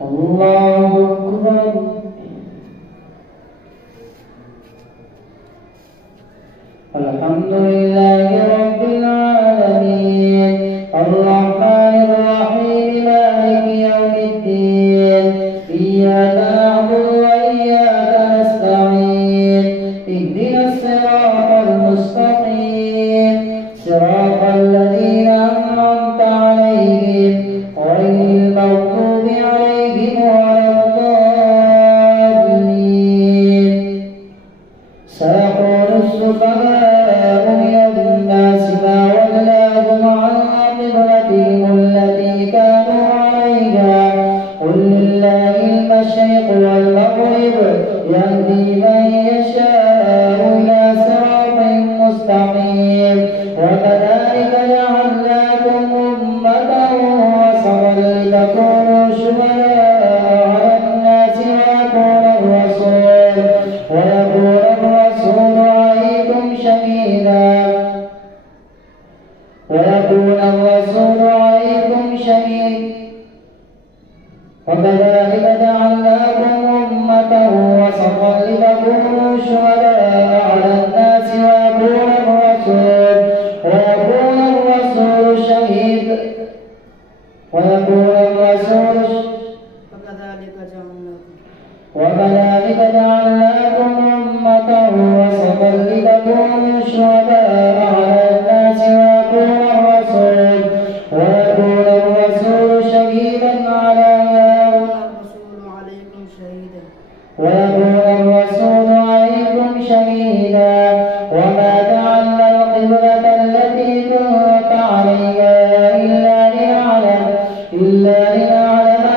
الله أكبر. الحمد لله رب العالمين الرحمن الرحيم مالك يوم الدين إياك نعبد وإياك نستعين اهدنا الصراط المستقيم صراط الذين أنعمت عليهم غير المغضوب عليهم ولا الضالين. سيقول السفهاء من الناس ما ولاهم عن قبلتهم التي كانوا عليها قل لله المشرق والمغرب يهدي من يشاء إلى صراط مستقيم. وكذلك جعلناكم أمة وسطا لتكونوا شهداء على الناس ويكون الرسول عليكم شهيدا. وكذلك جعلناكم أمة وسطا لتكونوا شهداء على الناس ويكون الرسول شهيدا. وكذلك جعلناكم أمة وسطا لتكونوا شهداء على الناس ويكون الرسول شهيدا عليكم شهيدا. وما جعلنا القبلة التي كنت عليها إلا لنعلم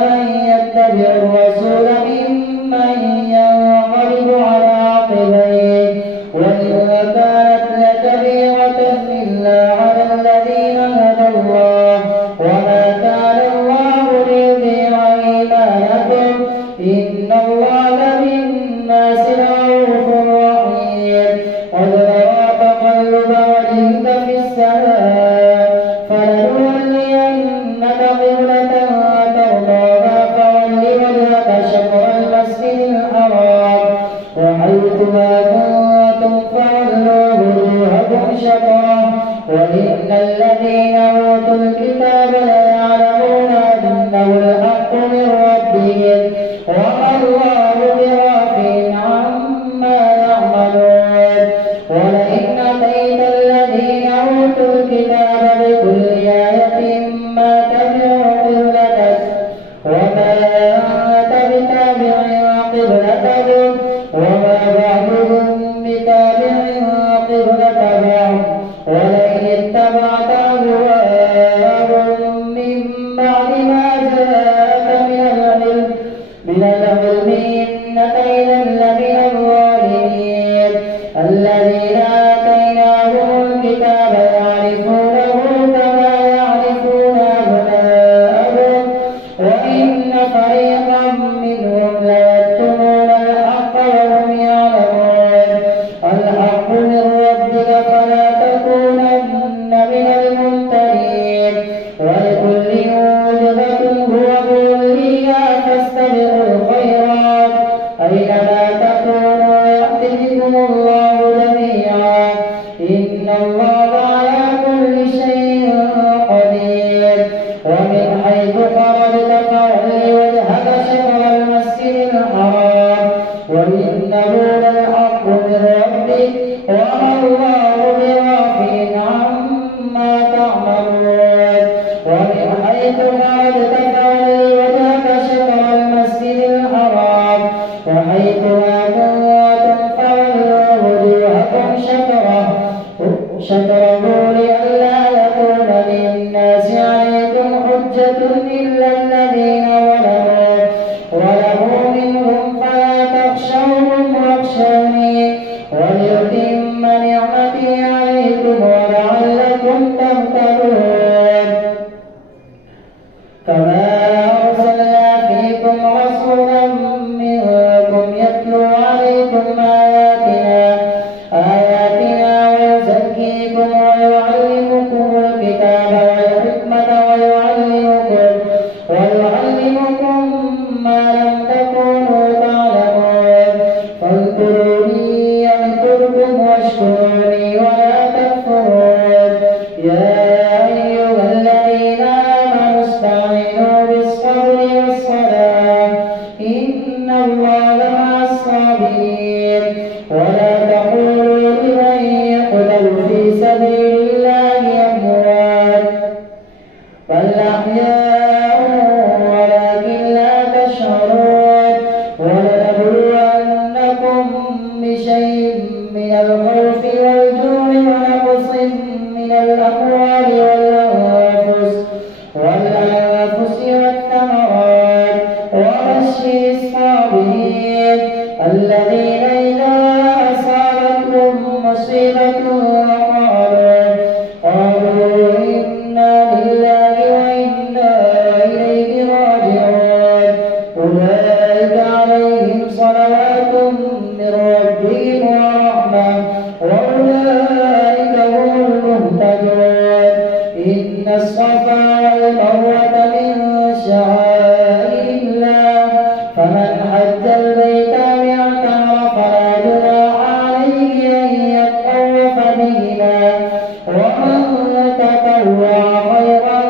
من يتبع الرسول ممن ينقلب على عقبيه وإن كانت لكبيرة إلا على الذين هدى الله. وما كان الله ليضيع إيمانكم إن الله بالناس لرءوف رحيم. قد نرى تقلب وجهك في السماء فلنولينك قبلة ترضاها فول وجهك شطر المسجد الحرام وحيثما كنتم فولوا وجوهكم شطره وإن الذين أوتوا الكتاب ليعلمون أنه الحق من ربهم وما الله بغافل عما يعملون. ولئن أتيت الذين أوتوا الكتاب بكل آية ما تبعوا قبلتك وما أنت بتابع قبلتهم وما بعضهم بتابع قبلة بعض. ولئن اتبعت أهواءهم من بعد ما جاءك من العلم إنك إذا لمن الظالمين. الذين آتيناهم الكتاب يعرفونه كما يعرفون أبناءهم وإن فريقا منهم ليكتمون الحق وهم يعلمون. الحق من ربك فلا تكونن من الممترين. ولكل وجهة هو موليها فاستبقوا الخيرات أينما تكونوا يأت بكم الله جميعا إن الله على كل شيء قدير. ومن حيث خرجت فول وجهك شطر المسجد الحرام وإنه للحق من ربك وما الله بغافل عما تعملون. ومن حيث خرجت فول وجهك شطر المسجد الحرام وحيثما كنتم فولوا وجوهكم شطره لئلا يكون للناس عليكم حجة إلا الذين ظلموا منهم فلا تخشوهم واخشوني وليتم نعمتي عليكم ولعلكم تهتدون. كما أرسلنا فيكم رسولا منكم يتلو عليكم آياتنا ويزكيكم ويعلمكم الكتاب والحكمة ويعلمكم بل أحياء ولكن لا تشعرون ولنبلونكم بشيء من الخوف والجوع ونقص من الأموال والأنفس والثمرات وبشر الصابرين الذين إذا أصابتهم مصيبة قالوا إنا لله وإنا إليه راجعون أولئك عليهم صلوات من ربهم ورحمة وأولئك هم المهتدون إن الصفا والمروة من شعائر الله فمن حج البيت أو اعتمر فلا جناح عليه أن يطوف بهما ومن تطوع خيرا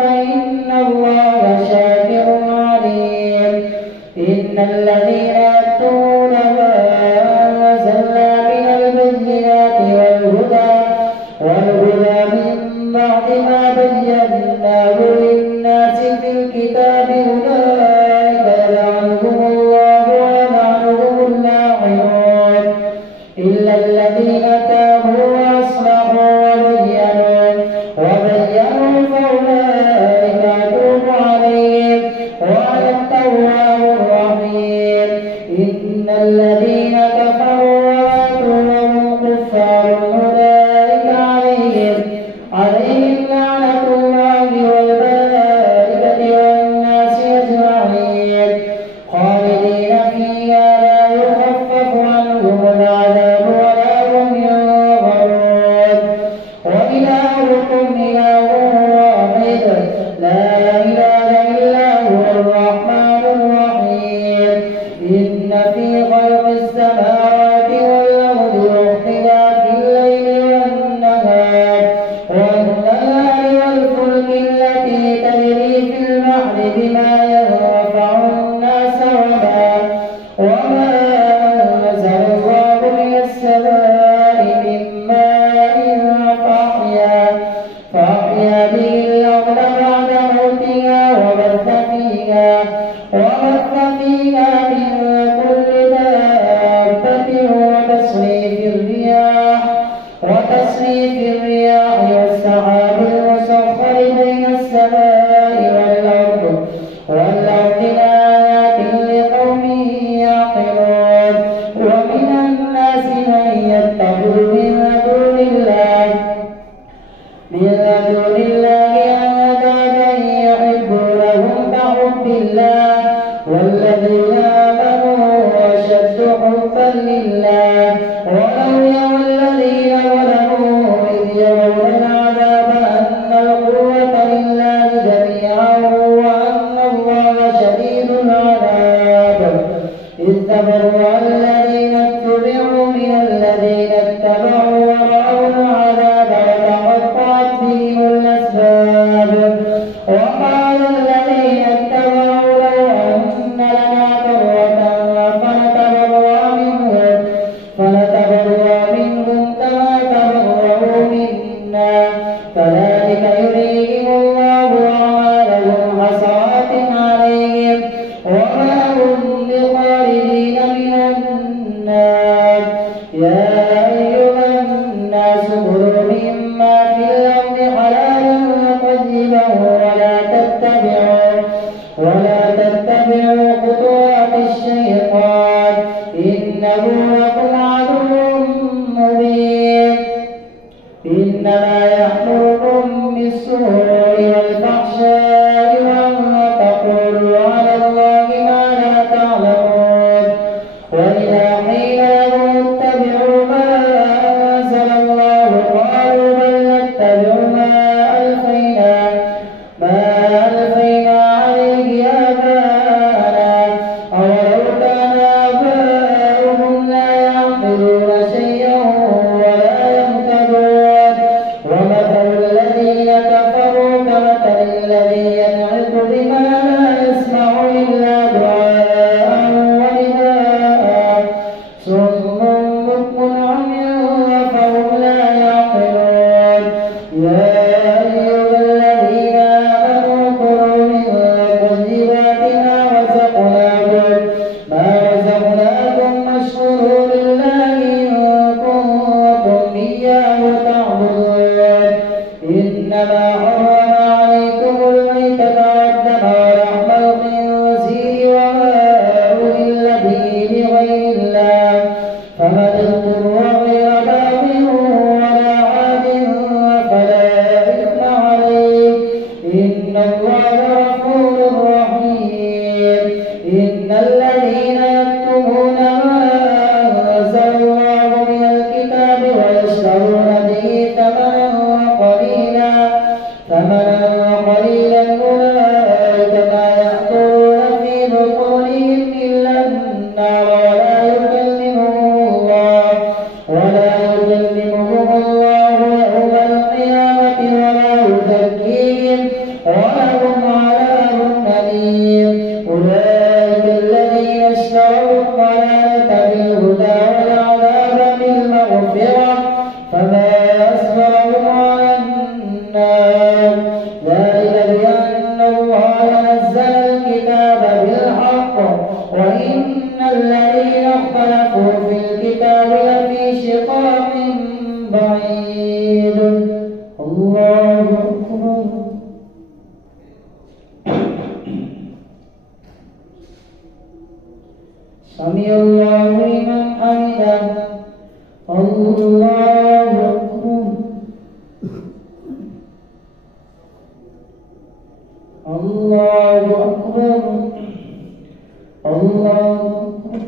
فإن الله شاكر عليم إن الذين يكتمون ما أنزلنا من البينات والهدى من بعد ما بيناه للناس في الكتاب أولئك يلعنهم الله ويلعنهم اللاعنون إلا الذين تابوا وأصلحوا وبينوا فأولئك أتوب عليهم وأنا التواب الرحيم إن الذين كفروا وماتوا وهم كفار أولئك عليهم لعنة الله والملائكة والناس أجمعين خالدين فيها لا يخفف عنهم العذاب ولا هم ينظرون وإلهكم إله واحد لا إله إلا هو الرحمن الرحيم إن في خلق السماوات والأرض واختلاف الليل والنهار والفلك التي تجري في البحر بما ينفع الناس وما أنزل الله من السماء من ماء فأحيا به الأرض بعد موتها وبث فيها من كل دابة وتصريف الرياح والسحاب المسخر بين السماء والأرض لآيات لقوم يعقلون ومن الناس من يتخذ من دون الله أندادا يحبونهم كحب الله والذين آمنوا أشد حبا لله ولو يرى الذين ظلموا إذ يرون العذاب أن القوة لله جميعا وأن الله شديد العذاب إذ تبرأ الذين اتبعوا من الذين اتبعوا ورأوا العذاب وتقطعت بهم الأسباب وقال الذين اتبعوا لو أن لنا كرة فنتبرأ منهم كما تبرأوا منا كذلك يريهم الله أعمالهم حسرات عليهم وما هم بخارجين من النار يا أيها الناس كلوا مما في الأرض حلالا طيبا ولا تتبعوا خطوات الشيطان إنه لكم عدو مبين إنما يأمركم بالسوء والفحشاء وأن تقولوا على الله ما لا تعلمون وإذا قيل لهم اتبعوا ما أنزل الله قالوا بل نتبع ما ألفينا عليه آباءنا أولو كان آباؤهم لا يعقلون شيئا ولا يهتدون ومثل الذين كفروا كمثل الذي ينعق بما لا يسمع إلا دعاء ونداء صم بكم عمي فهم لا يعقلون يا أيها الذين آمنوا سمع الله لمن حمده الله أكبر الله أكبر الله أكبر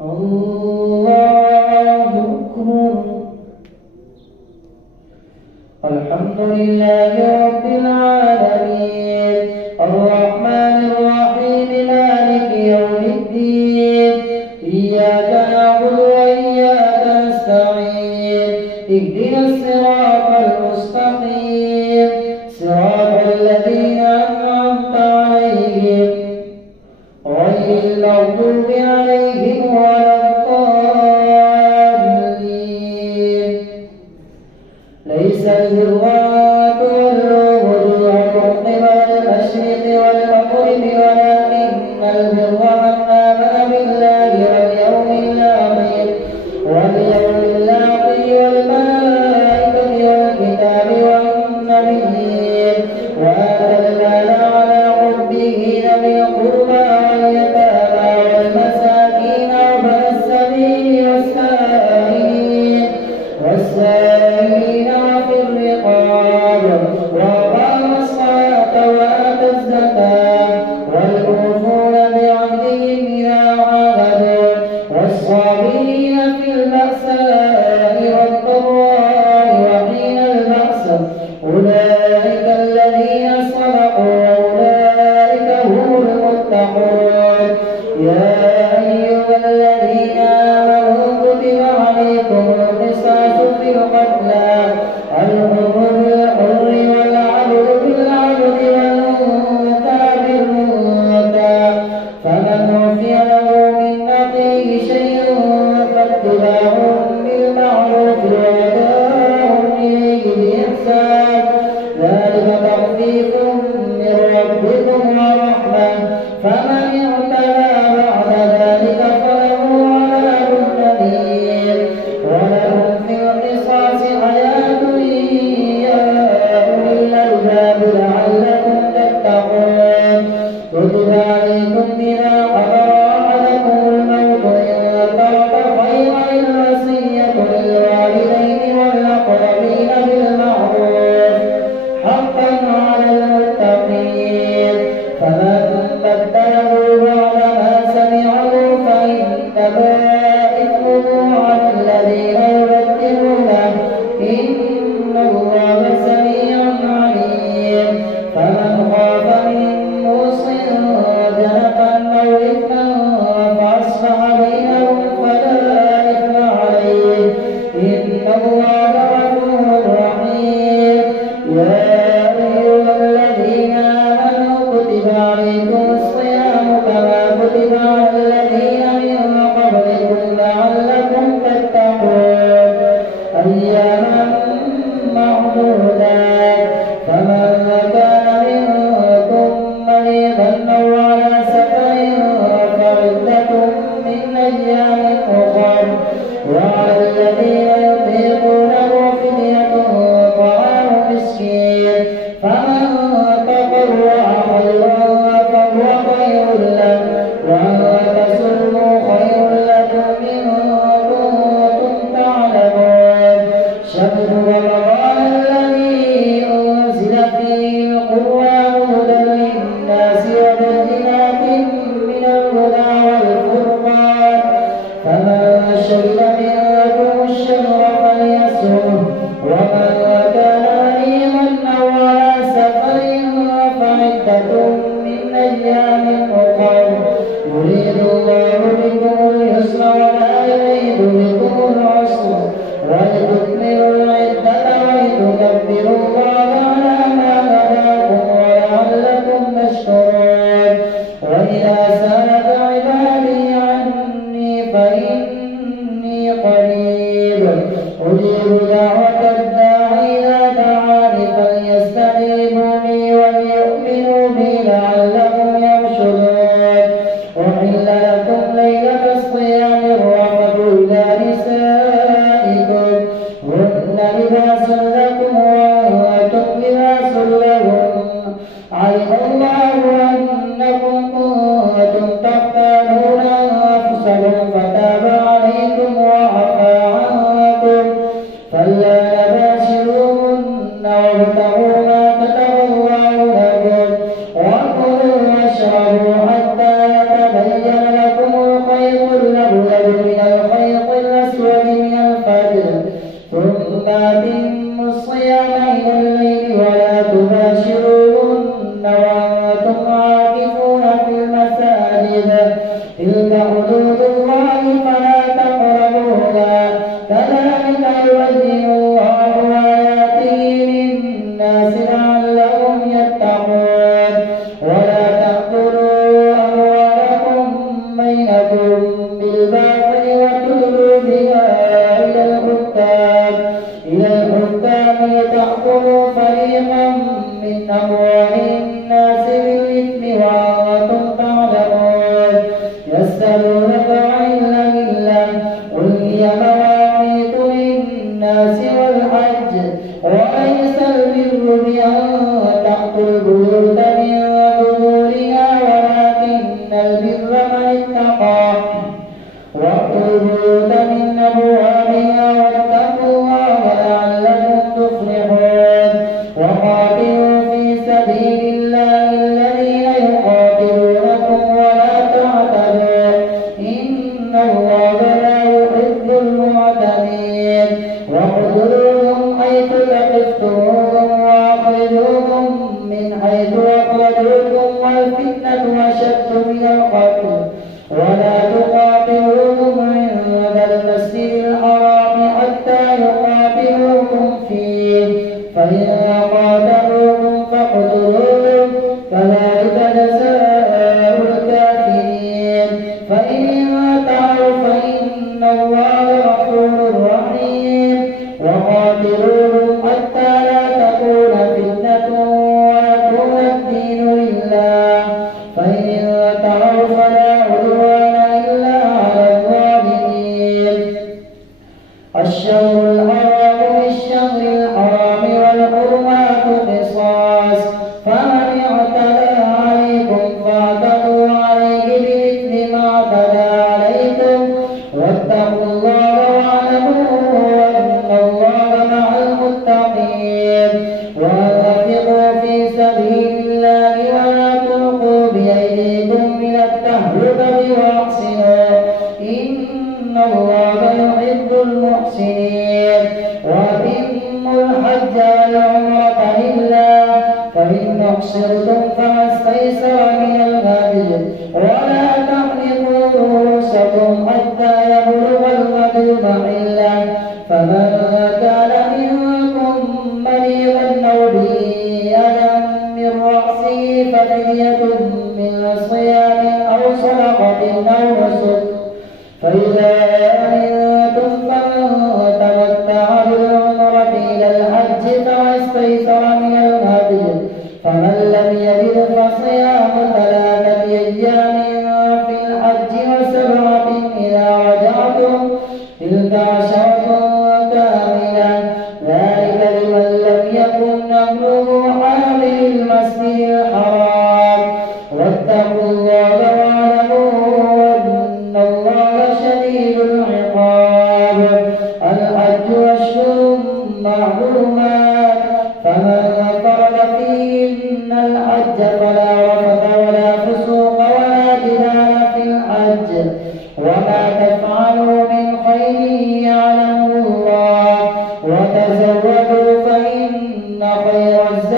الله أكبر الحمد لله رب العالمين الرحمن الرحيم مالك يوم الدين إياك نعبد وإياك نستعين اهدنا الصراط المستقيم صراط الذين أنعمت عليهم غير المغضوب عليهم ولا الضالين ليس البر أن تولوا وجوهكم قبل المشرق والمغرب ولكن البر من آمن بالله واليوم الآخر والملائكة والكتاب والنبيين وآتى المال على حبه ذوي القربى واليتامى والمساكين وابن السبيل والسائلين وفي الرقاب وأقام الصلاة وآتى الزكاة والموفون بعهدهم إذا عاهدوا والصابرين في البأساء والضراء وحين البأس أولئك الذين صدقوا وأولئك هم المتقون يا أيها الذين آمنوا كتب عليكم القصاص في القتلى الحر بالحر والعبد بالعبد والأنثى بالأنثى فمن عفي له من أخيه شيء فاتباع بالمعروف وأداء إليه بإحسان ذلك تخفيف من ربكم ورحمة فمن اعتدى بعد ذلك فله عذاب أليم ولهم في القصاص حياة وأتموا الصيام إلى الليل ولا تباشروهن وأنتم عاكفون في المساجد تلك حدود الله فلا تقربوها كذلك يبين الله آياته للناس لعلهم يتقون ولا تأكلوا أموالكم بينكم بالباطل وتدلوا بها إلى الحكام لتأكلوا فريقا من أموال الناس بالإثم وأنتم تعلمون يسألونك عن الأهلة قل هي مواقيت للناس والحج وليس البر بأن تأتوا البيوت من ظهورها ولكن البر من اتقى وأتوا البيوت من أبوابها واتقوا الله لعلكم تفلحون وقاتلوا في سبيل الله الذين يقاتلونكم ولا تعتدوا إن الله لا يحب المعتدين واقتلوهم حيث ثقفتموهم وأخرجوهم من حيث أخرجوكم والفتنة أشد من القتل ولا تقاتلوهم عند المسجد الحرام حتى يقاتلوكم فيه فإن قاتلوكم فاقتلوهم كذلك جزاء الكافرين فإن انتهوا فإن الله غفور رحيم وقاتلوهم حتى لا تكون فتنة ويكون الدين لله فإن انتهوا فلا عدوان إلا على الظالمين الشهر الحرام بالشهر الحرام والحرمات قصاص فمن اعتدى عليكم فاعتدوا عليه بمثل ما اعتدى عليكم واتقوا الله واعلموا أن الله مع المتقين وأنفقوا في سبيل الله ولا تلقوا بأيديكم إلى التهلكة وأحسنوا إن الله يحب المحسنين وأتموا الحج والعمرة لله فإن أحصرتم فما استيسر من الهدي ولا تحلقوا رؤوسكم حتى يبلغ الهدي محله فمن كان منكم مريضا أو به أذى من رأسه ففدية من صيام أو صدقة أو نسك فإذا أمنتم فمن تمتع بالعمرة إلى الحج فما استيسر من الهدي فمن لم يجد فصيام 3 أيام في الحج و7 إذا رجعتم تلك 10 كاملة ذلك لمن لم يكن أهله حاضر المسجد الحرام واتقوا الله واعلموا أن الله شديد العقاب الحج أشهر معلومات فمن فرض فيهن الحج فلا رفث ولا فسوق ولا جدال في الحج وما تفعلوا من خير يعلمه الله وتزودوا فإن خير الزاد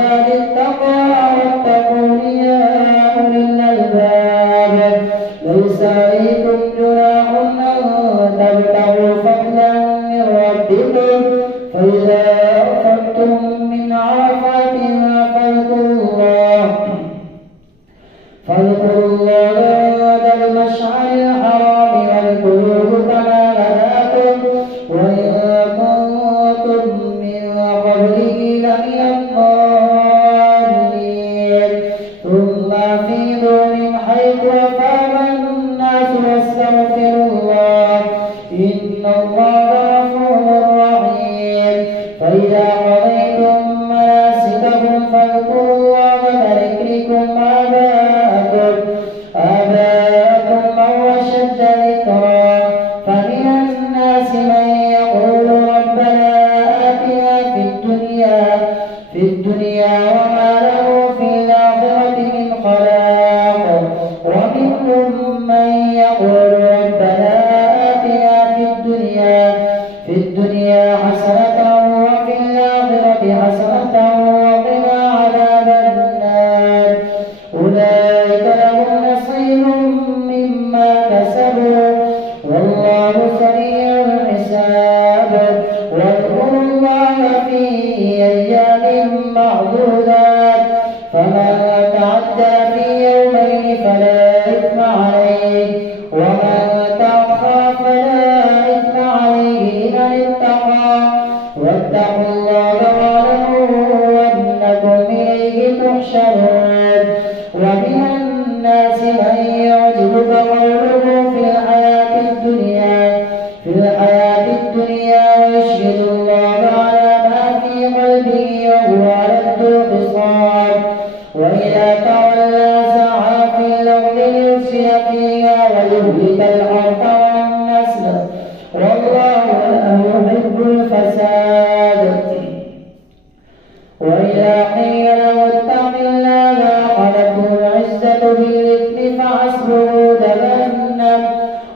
وإذا قيل له اتق الله أخذته العزة بالإثم فحسبه جهنم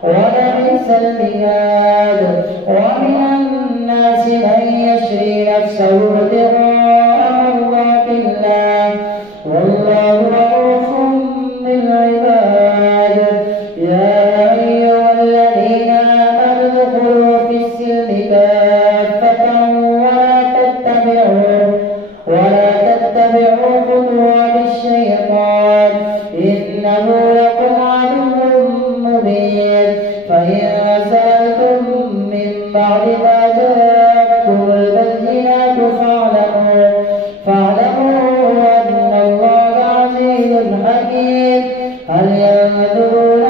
ولبئس المهاد. ومن الناس من يشري نفسه ابتغاء مرضات الله والله رؤوف بالعباد. يا أيها الذين آمنوا ادخلوا في السلم كافة ولا تتبعوا خطوات الشيطان إنه لكم عدو مبين. فإن زالتم من بعد ما جاءتكم البينات فاعلموا أن الله عزيز حكيم. هل ينظرون